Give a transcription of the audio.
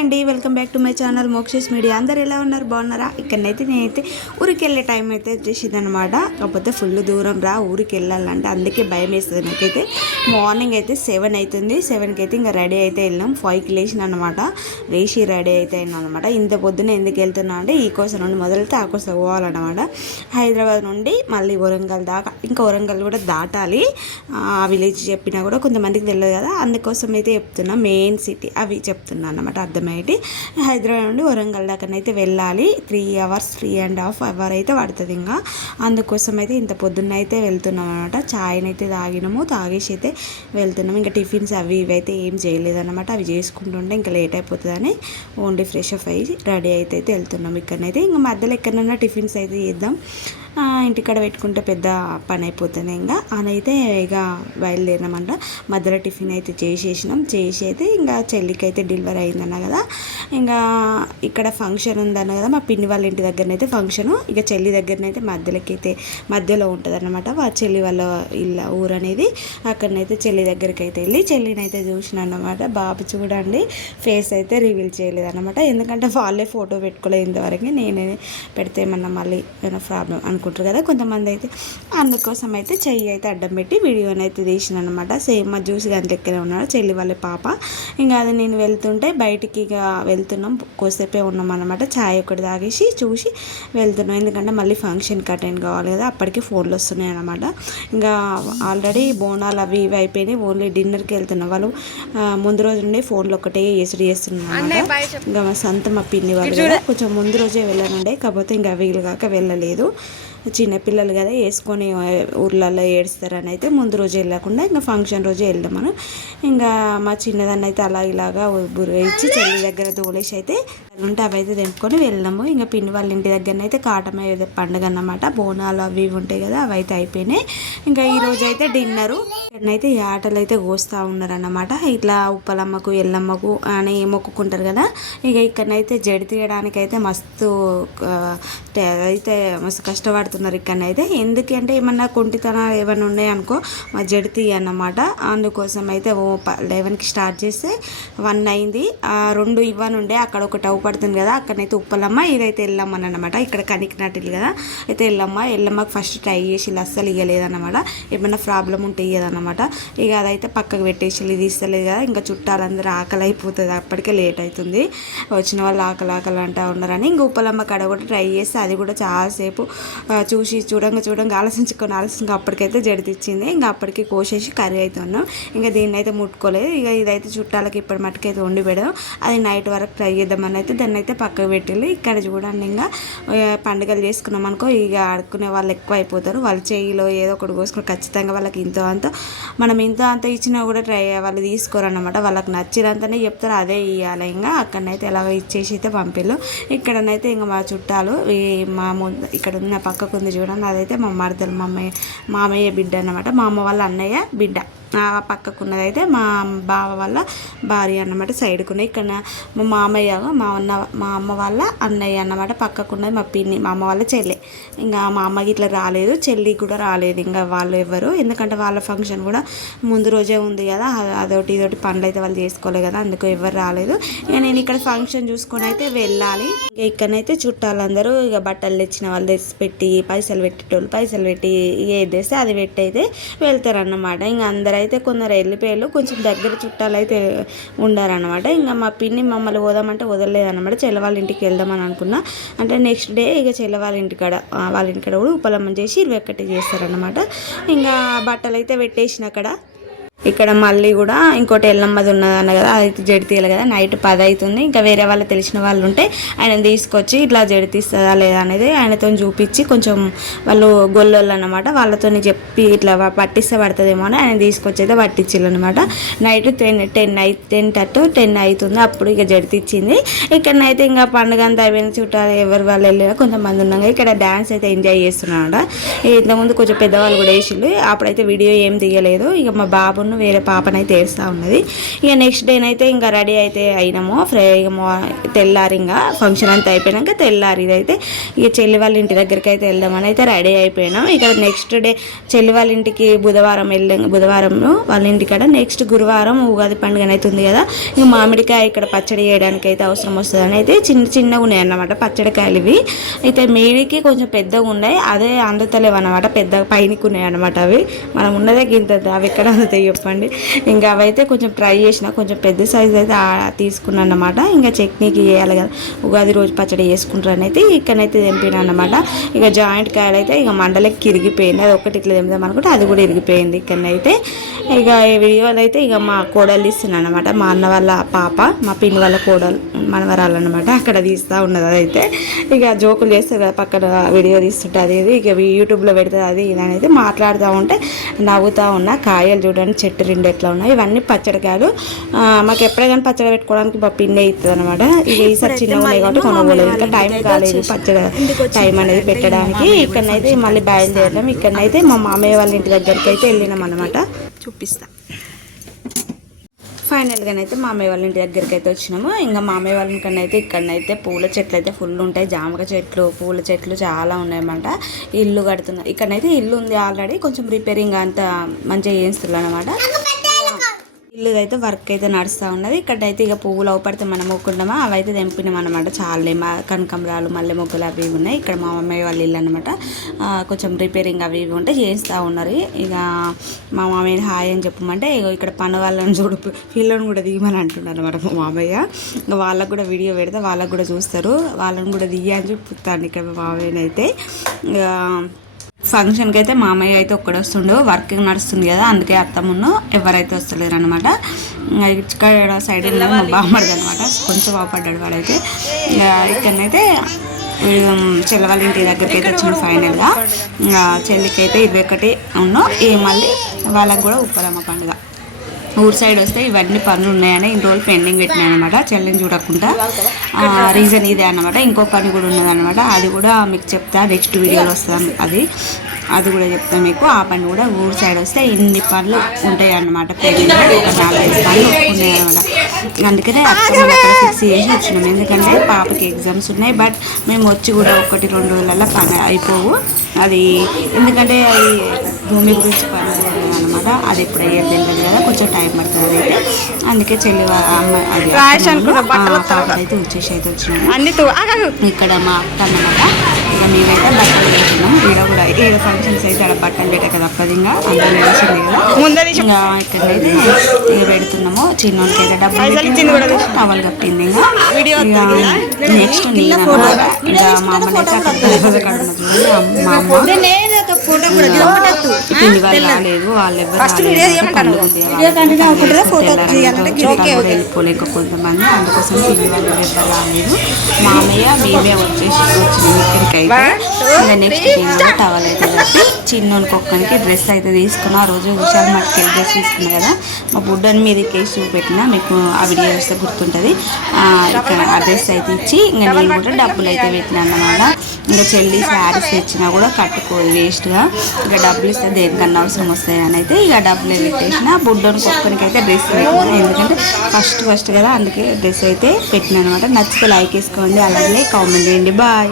అండి, welcome back to my channel Mokshas media. అందరు ఎలా ఉన్నారు, బాగున్నారా? ఇక్కడనైతే నేనైతే ఊరికి వెళ్ళే టైం అయితే వచ్చేసింది అనమాట. కాకపోతే ఫుల్ దూరం రా ఊరికి వెళ్ళాలంటే, అందుకే భయం వేస్తుంది నాకైతే. మార్నింగ్ అయితే 7 అవుతుంది. 7కి అయితే ఇంకా రెడీ అయితే వెళ్ళాం. 5కి లేచిన అనమాట. లేచి రెడీ అయితే అయినా అనమాట. ఇంత పొద్దున ఎందుకు వెళ్తున్నా అంటే ఈ కోసం నుండి మొదలైతే ఆ కోసం పోవాలన్నమాట. హైదరాబాద్ నుండి మళ్ళీ వరంగల్ దాకా, ఇంకా వరంగల్ కూడా దాటాలి. ఆ విలేజ్ చెప్పినా కూడా కొంతమందికి తెలియదు కదా, అందుకోసం అయితే చెప్తున్నా. మెయిన్ సిటీ అవి చెప్తున్నా అన్నమాట, అర్థమయ్యేటి. హైదరాబాద్ నుండి వరంగల్ దాకానైతే వెళ్ళాలి. 3 hours 3.5 hours అయితే పడుతుంది. ఇంకా అందుకోసం అయితే ఇంత పొద్దున్న అయితే వెళ్తున్నాం అనమాట. ఛాయ్నైతే తాగినాము, తాగేసి అయితే వెళ్తున్నాము. ఇంకా టిఫిన్స్ అవి ఇవి అయితే ఏం చేయలేదన్నమాట. అవి చేసుకుంటుంటే ఇంకా లేట్ అయిపోతుందని ఓన్లీ ఫ్రెష్ అప్ అయ్యి రెడీ అయితే వెళ్తున్నాం. ఇక్కడనైతే ఇంకా మధ్యలో ఎక్కడైనా టిఫిన్స్ అయితే చేద్దాం, ఇంటికాడ పెట్టుకుంటే పెద్ద పని అయిపోతుంది. ఇంకా అనైతే ఇక బయలుదేరినామంట. మధ్యలో టిఫిన్ అయితే చేసేసినాం. చేసి అయితే ఇంకా చెల్లికి అయితే డెలివరీ అయిందన్న కదా, ఇంకా ఇక్కడ ఫంక్షన్ ఉందన్న కదా, మా పిన్ని వాళ్ళ ఇంటి దగ్గరనైతే ఫంక్షను. ఇక చెల్లి దగ్గరనైతే మధ్యలో ఉంటుంది అన్నమాట. చెల్లి వాళ్ళ ఇల్లు ఊరు అనేది. అక్కడనైతే చెల్లి దగ్గరికి అయితే వెళ్ళి చెల్లిని అయితే చూసిన అన్నమాట. బాబు చూడండి ఫేస్ అయితే రివీల్ చేయలేదు అనమాట, ఎందుకంటే వాళ్ళే ఫోటో పెట్టుకోలేదు ఇంతవరకు. నేనే పెడితే ఏమన్నా మళ్ళీ ఏమైనా ప్రాబ్లం అనుకుంటారు కదా కొంతమంది అయితే. అందుకోసం అయితే చెయ్యి అయితే అడ్డం పెట్టి వీడియోని అయితే తీసిన అనమాట. సేమ్ మా జ్యూస్ గంటలు ఎక్కడే ఉన్నాడు చెల్లి వాళ్ళ పాప. ఇంకా అది నేను వెళ్తుంటే బయటికి ఇక వెళ్తున్నాం, కోసేపే ఉన్నాం అనమాట. ఛాయ్ ఒకటి తాగేసి చూసి వెళ్తున్నాం, ఎందుకంటే మళ్ళీ ఫంక్షన్కి అటెండ్ కావాలి కదా. అప్పటికి ఫోన్లు వస్తున్నాయి అనమాట. ఇంకా ఆల్రెడీ బోనాలు అవి ఇవి అయిపోయినాయి. ఓన్లీ డిన్నర్కి వెళ్తున్నాం. వాళ్ళు ముందు రోజు నుండి ఫోన్లు ఒకటే చేస్తున్నాం అనమాట. ఇంకా మా సంత మా పిన్ని వాళ్ళు కదా, కొంచెం ముందు రోజే వెళ్ళానండి. కాకపోతే ఇంకా వీలు కాక వెళ్ళలేదు. చిన్నపిల్లలు కదా వేసుకొని ఊర్లలో ఏడుస్తారని అయితే ముందు రోజు వెళ్ళకుండా ఇంకా ఫంక్షన్ రోజే వెళ్దామని, ఇంకా మా చిన్నదాన్ని అయితే అలా ఇలాగా ఇచ్చి చెల్లి దగ్గర దోలేసి అయితే ఉంటే అవి అయితే తెంపుకొని వెళ్ళాము. ఇంకా పిన్ని వాళ్ళ ఇంటి దగ్గరనైతే కాటమయ్య పండుగ అన్నమాట. బోనాలు అవి ఇవి ఉంటాయి కదా, అవి అయితే అయిపోయినాయి. ఇంకా ఈరోజు అయితే డిన్నరు ఇక్కడనైతే ఈ ఆటలు అయితే కోస్తూ ఉన్నారన్నమాట. ఇట్లా ఉప్పలమ్మకు ఎల్లమ్మకు అని మొక్కుకుంటారు కదా. ఇక ఇక్కడనైతే జడి తీయడానికి అయితే మస్తు అయితే మస్తు కష్టపడుతున్నారు ఇక్కడనైతే. ఎందుకంటే ఏమన్నా కొంటితనాలు ఏమైనా ఉన్నాయనుకో మా జడి తీయ అన్నమాట. అందుకోసం అయితే 11కి స్టార్ట్ చేస్తే 1 అయింది. 2 ఇవ్వని ఉండే, అక్కడ ఒకటి అవుపడుతుంది కదా, అక్కడనైతే ఉప్పలమ్మ, ఇదైతే ఎల్లమ్మని అనమాట. ఇక్కడ కనికి నాటిలు కదా అయితే ఎల్లమ్మకి ఫస్ట్ ట్రై చేసి అస్సలు ఇవ్వలేదన్నమాట. ఏమన్నా ప్రాబ్లం ఉంటే ఇయ్యదన్నమాట. ఇక అదైతే పక్కకు పెట్టేసి ఇది ఇస్తలేదు కదా. ఇంకా చుట్టాలందరూ ఆకలి అయిపోతుంది, అప్పటికే లేట్ అవుతుంది. వచ్చిన వాళ్ళు ఆకలి అంటూ ఉన్నారని ఇంకా ఉప్పలమ్మ కాడ కూడా ట్రై చేస్తే అది కూడా చాలాసేపు చూసి చూడంగా ఆలోచించుకొని అప్పటికైతే జడితిచ్చింది. ఇంకా అప్పటికి కోసేసి కర్రీ అయితే ఉన్నాం. ఇంకా దీన్ని అయితే ముట్టుకోలేదు. ఇక ఇదైతే చుట్టాలకి ఇప్పటి మట్టుకైతే వండి పెడదాం, అది నైట్ వరకు ట్రై చేద్దామని అయితే దాన్ని అయితే పక్కకు పెట్టిల్లు. ఇక్కడ చూడండి, ఇంకా పండుగలు చేసుకున్నాం అనుకో ఇక ఆడుకునే వాళ్ళు ఎక్కువ అయిపోతారు. వాళ్ళ చేయిలో ఏదో ఒకటి కోసుకొని ఖచ్చితంగా వాళ్ళకి మనం ఇంత అంత ఇచ్చినా కూడా వాళ్ళు తీసుకోరన్నమాట. వాళ్ళకి నచ్చినంతనే చెప్తారు, అదే ఇవ్వాలి. ఇంకా అక్కడనైతే ఎలాగ ఇచ్చేసి అయితే పంపిల్లు. ఇక్కడనైతే ఇంకా మా చుట్టాలు ఇక్కడ ఉన్న పక్కకు ఉంది చూడండి, అదైతే మా మరదలు మామయ్య బిడ్డ అన్నమాట. మా అమ్మ వాళ్ళ అన్నయ్య బిడ్డ. పక్కకున్నది అయితే మా బావ వాళ్ళ భార్య అన్నమాట. సైడ్కున్నది ఇక్కడ మా మామయ్య మా అమ్మ వాళ్ళ అన్నయ్య అన్నమాట. పక్కకున్నది మా పిన్ని, మా అమ్మ వాళ్ళ చెల్లె. ఇంకా మా అమ్మకి ఇట్లా రాలేదు, చెల్లి కూడా రాలేదు. ఇంకా వాళ్ళు ఎవరు, ఎందుకంటే వాళ్ళ ఫంక్షన్ కూడా ముందు రోజే ఉంది కదా, అదొకటి ఇదొకటి పనులు అయితే వాళ్ళు చేసుకోలేదు కదా, అందుకు ఎవరు రాలేదు. ఇక నేను ఇక్కడ ఫంక్షన్ చూసుకొని అయితే వెళ్ళాలి. ఇక్కడనైతే చుట్టాలందరూ ఇక బట్టలు తెచ్చిన వాళ్ళు తెచ్చి పెట్టి పైసలు పెట్టేటోళ్ళు పైసలు పెట్టి ఏది తెస్తే అది పెట్టి అయితే వెళ్తారన్నమాట. ఇంకా అందరూ అయితే కొందరు వెళ్ళిపోయారు, కొంచెం దగ్గర చుట్టాలు అయితే ఉండారనమాట. ఇంకా మా పిన్ని మమ్మల్ని పోదామంటే వదలలేదన్నమాట. చెల్లె వాళ్ళ ఇంటికి వెళ్దామని అనుకున్నా. అంటే నెక్స్ట్ డే ఇక చెల్లె వాళ్ళ ఇంటికాడ కూడా ఉప్పలమ్మని చేసి 21 చేస్తారనమాట. ఇంకా బట్టలు అయితే పెట్టేసిన అక్కడ. ఇక్కడ మళ్ళీ కూడా ఇంకోటి ఎల్లమ్మది ఉన్నదన్న కదా, అది జడి తీయాలి కదా. నైట్ 10 అవుతుంది. ఇంకా వేరే వాళ్ళు తెలిసిన వాళ్ళు ఉంటే ఆయన తీసుకొచ్చి ఇట్లా జడి తీస్తుందా లేదా అనేది ఆయనతో చూపించి, కొంచెం వాళ్ళు గొల్లోళ్ళు అన్నమాట, వాళ్ళతో చెప్పి ఇట్లా పట్టిస్తే పడుతుందేమో అని ఆయన తీసుకొచ్చి అయితే పట్టించారు అనమాట. నైట్ 10:10 అవుతుంది. అప్పుడు ఇక జడి తీచ్చింది. ఇక్కడనైతే ఇంకా పండుగ అంతా అయిపోయిన చుట్టాలు ఎవరు వాళ్ళు వెళ్ళినా కొంతమంది ఉన్నాం. ఇక్కడ డ్యాన్స్ అయితే ఎంజాయ్ చేస్తున్నాడు. ఇంతకుముందు కొంచెం పెద్దవాళ్ళు కూడా వేసిళ్ళు, అప్పుడైతే వీడియో ఏం తీయలేదు. ఇక మా బాబు పాపను వేరే పాపనైతే ఏడుస్తూ ఉన్నది. ఇక నెక్స్ట్ డేనైతే ఇంకా రెడీ అయితే అయినాము. తెల్లారి ఇంకా ఫంక్షన్ అంతా అయిపోయినాక తెల్లారి ఇదైతే ఇక చెల్లి వాళ్ళ ఇంటి దగ్గరికి అయితే వెళ్దామని అయితే రెడీ అయిపోయినాం. ఇక నెక్స్ట్ డే చెల్లి వాళ్ళ ఇంటికి బుధవారం వాళ్ళ ఇంటికాడ నెక్స్ట్ గురువారం ఉగాది పండుగ అవుతుంది కదా. ఇక మామిడికాయ ఇక్కడ పచ్చడి చేయడానికి అయితే అవసరం వస్తుందని అయితే చిన్నగా ఉన్నాయి అన్నమాట పచ్చడికాయలు. ఇవి అయితే మేడికి కొంచెం పెద్దగా ఉన్నాయి, అదే అందుతలేవు అన్నమాట, పెద్దగా పైనకి ఉన్నాయి అన్నమాట. అవి మనం ఉన్నదే గింత, అవి ఎక్కడ అందుతాయి చెప్పండి. ఇంకా అవైతే కొంచెం ట్రై చేసిన, కొంచెం పెద్ద సైజు అయితే తీసుకున్నాను అన్నమాట. ఇంకా చట్నీకి చేయాలి కదా, ఉగాది రోజు పచ్చడి చేసుకుంటారని అయితే ఇక్కడనైతే తెంపినా అన్నమాట. ఇక జాయింట్ కాయలు అయితే ఇక మండలకి ఇరిగిపోయింది, అది ఒకటి ఇట్లా తెంపుదాం అనుకుంటే అది కూడా ఇరిగిపోయింది ఇక్కడనైతే. ఇక ఈ వీడియోలో అయితే ఇక మా కోడలు తీస్తున్నాను అనమాట, మా అన్న వాళ్ళ పాప, మా పిన్ని వాళ్ళ కోడలు మనవరాలు అనమాట, అక్కడ తీస్తూ ఉన్నది. అదైతే ఇక జోకులు చేస్తారు కదా పక్కన వీడియో తీస్తుంటే అది ఇది ఇక యూట్యూబ్లో పెడుతుంది అది ఇది అనేది మాట్లాడుతూ ఉంటే నవ్వుతూ ఉన్నా. కాయలు చూడండి చెట్టు రెండు ఎట్లా ఉన్నాయి, ఇవన్నీ పచ్చడికాయలు. మాకు ఎప్పుడైనా పచ్చడి పెట్టుకోవడానికి మా పిన్నే ఇస్తుంది అనమాట. ఇక ఈసారి చిన్నగా ఉన్నాయి కాబట్టి కొనుక్కోలేదు, ఇంకా టైం కాలేదు పచ్చడి టైం అనేది పెట్టడానికి. ఇక్కడనైతే మళ్ళీ బయలుదేరడం. ఇక్కడనైతే మా మామయ్య వాళ్ళ ఇంటి దగ్గరికి అయితే వెళ్ళినాం అనమాట, చూపిస్తా. ఫైనల్గానైతే మామయ్య వాళ్ళ ఇంటి దగ్గరికి అయితే వచ్చినాము. ఇంకా మామయ్య వాళ్ళ ఇంటికన్నా అయితే ఇక్కడనైతే పూల చెట్లు అయితే ఫుల్ ఉంటాయి, జామకాయ చెట్లు, పూల చెట్లు చాలా ఉన్నాయన్నమాట. ఇల్లు కడుతున్నారు ఇక్కడనైతే, ఇల్లు ఉంది ఆల్రెడీ, కొంచెం రిపేరింగ్ అంతా మంచిగా చేస్తున్నారు అనమాట. ఇల్లు అయితే వర్క్ అయితే నడుస్తూ ఉన్నది. ఇక్కడైతే ఇక పువ్వులు అవపడితే మనం మొక్కుంటామా అవి అయితే తెంపినాం అనమాట. చాలే మా కనకంబరాలు మల్లె మొగ్గలు అవి ఇవి ఉన్నాయి. ఇక్కడ మా మామయ్య వాళ్ళ ఇల్లు అనమాట, కొంచెం రిపేరింగ్ అవి ఇవి ఉంటే చేస్తూ ఉన్నారు. ఇక మా మామయ్య హాయ్ అని చెప్పమంటే ఇక్కడ పని వాళ్ళని చూడు పిల్లలను కూడా దిగమని అంటున్నారు అనమాట మా మామయ్య. ఇంకా వాళ్ళకు కూడా వీడియో పెడితే వాళ్ళకు కూడా చూస్తారు, వాళ్ళని కూడా దియ్యని చూపుతాను ఇక్కడ మా మామయ్యనైతే. ఫంక్షన్కి అయితే మామయ్య అయితే ఒక్కడే వస్తుండు, వర్కింగ్ నడుస్తుంది కదా, అందుకే అత్తమ్మను ఎవరైతే వస్తలేరు అనమాట. ఇక్కడ సైడ్ మా బామ్మడిది అనమాట, కొంచెం బాగుపడ్డాడు వాడైతే. ఇక్కడనైతే చెల్లవాళ్ళ ఇంటి దగ్గరికి అయితే వచ్చింది ఫైనల్గా. చెల్లికి అయితే 21 ఉన్నో మళ్ళీ వాళ్ళకి కూడా ఉప్పలమ్మ పండుగ. ఊరు సైడ్ వస్తే ఇవన్నీ పనులు ఉన్నాయని ఇన్ని రోజులు పెండింగ్ పెట్టినాయి అనమాట, చెల్లిని చూడకుండా. రీజన్ ఇదే అనమాట. ఇంకో పని కూడా ఉన్నదనమాట, అది కూడా మీకు చెప్తా నెక్స్ట్ వీడియోలో వస్తాను. అది కూడా చెప్తాను మీకు. ఆ పని కూడా ఊరు సైడ్ వస్తే ఇన్ని పనులు ఉంటాయి అన్నమాట, పెళ్ళిళ్ళు 4-5 పనులు ఉన్నాయన్నమాట. అందుకనే అక్కడ ఫిక్స్ చేసి వచ్చినాం, ఎందుకంటే పాపకి ఎగ్జామ్స్ ఉన్నాయి. బట్ మేము వచ్చి కూడా 1-2 రోజులలో పని అయిపోవు అది, ఎందుకంటే అది భూమి గురించి పని అనమాట. అది ఎప్పుడు అయ్యేది తెలియదు కదా, కొంచెం టైం పడుతుంది. అయితే అందుకే చెల్లి అమ్మ అది పాప అయితే వచ్చేసి అయితే వచ్చినాము. ఇక్కడ మా అక్క అన్నమాట. ఇక మేమైతే బట్టలు పెడుతున్నాం, ఈడ కూడా ఏదో ఫంక్షన్స్ అయితే అక్కడ బట్టలు పెట్టక తప్పదు, ఇంకా అందరూ తెలిసింది కదా. ఇక్కడైతే ఇక పెడుతున్నాము. చిన్నోళ్ళకి అయితే డబ్బులు టవల్ కప్పింది. ఇంకా నెక్స్ట్ నేను అనమాట. ఇంకా మా అమ్మనైతే అక్కడ మా అమ్మ పిన్ని వాళ్ళు రాలేదు, వాళ్ళు వెళ్ళిపోలేక కొంతమంది, అందుకోసం పిన్ని వాళ్ళు ఎవరు రాలేదు. మామయ్య మేమే వచ్చినాం ఇక్కడికి అయితే. ఇంకా నెక్స్ట్ నేను కూడా టవల్ అయితే కట్టి చిన్నోనికి ఒక్కరికి డ్రెస్ అయితే తీసుకున్నా. ఆ రోజు విశాల్ మట్టుకెళ్ళి డ్రెస్ తీసుకున్నా కదా, మా బుడ్డని మీద కేసు చూపెట్టినా, మీకు ఆ వీడియో చూస్తే గుర్తుంటుంది. ఇక్కడ ఆ డ్రెస్ అయితే ఇచ్చి ఇంకా నేను కూడా డబ్బులు అయితే పెట్టినా అన్నమాట. ఇంకా చెల్లి శారీస్ తెచ్చినా కూడా కట్టుకోదు వేస్ట్గా, ఇక డబ్బులు ఇస్తే దేనికన్నా అవసరం వస్తాయి అని అయితే ఇక డబ్బులు పెట్టేసిన. బుడ్డోనికి ఒక్కరికి అయితే డ్రెస్ పెట్టినా, ఎందుకంటే ఫస్ట్ కదా, అందుకే డ్రెస్ అయితే పెట్టినా అనమాట. నచ్చితే లైక్ వేసుకోండి, అలాగే కామెంట్ చేయండి. బాయ్.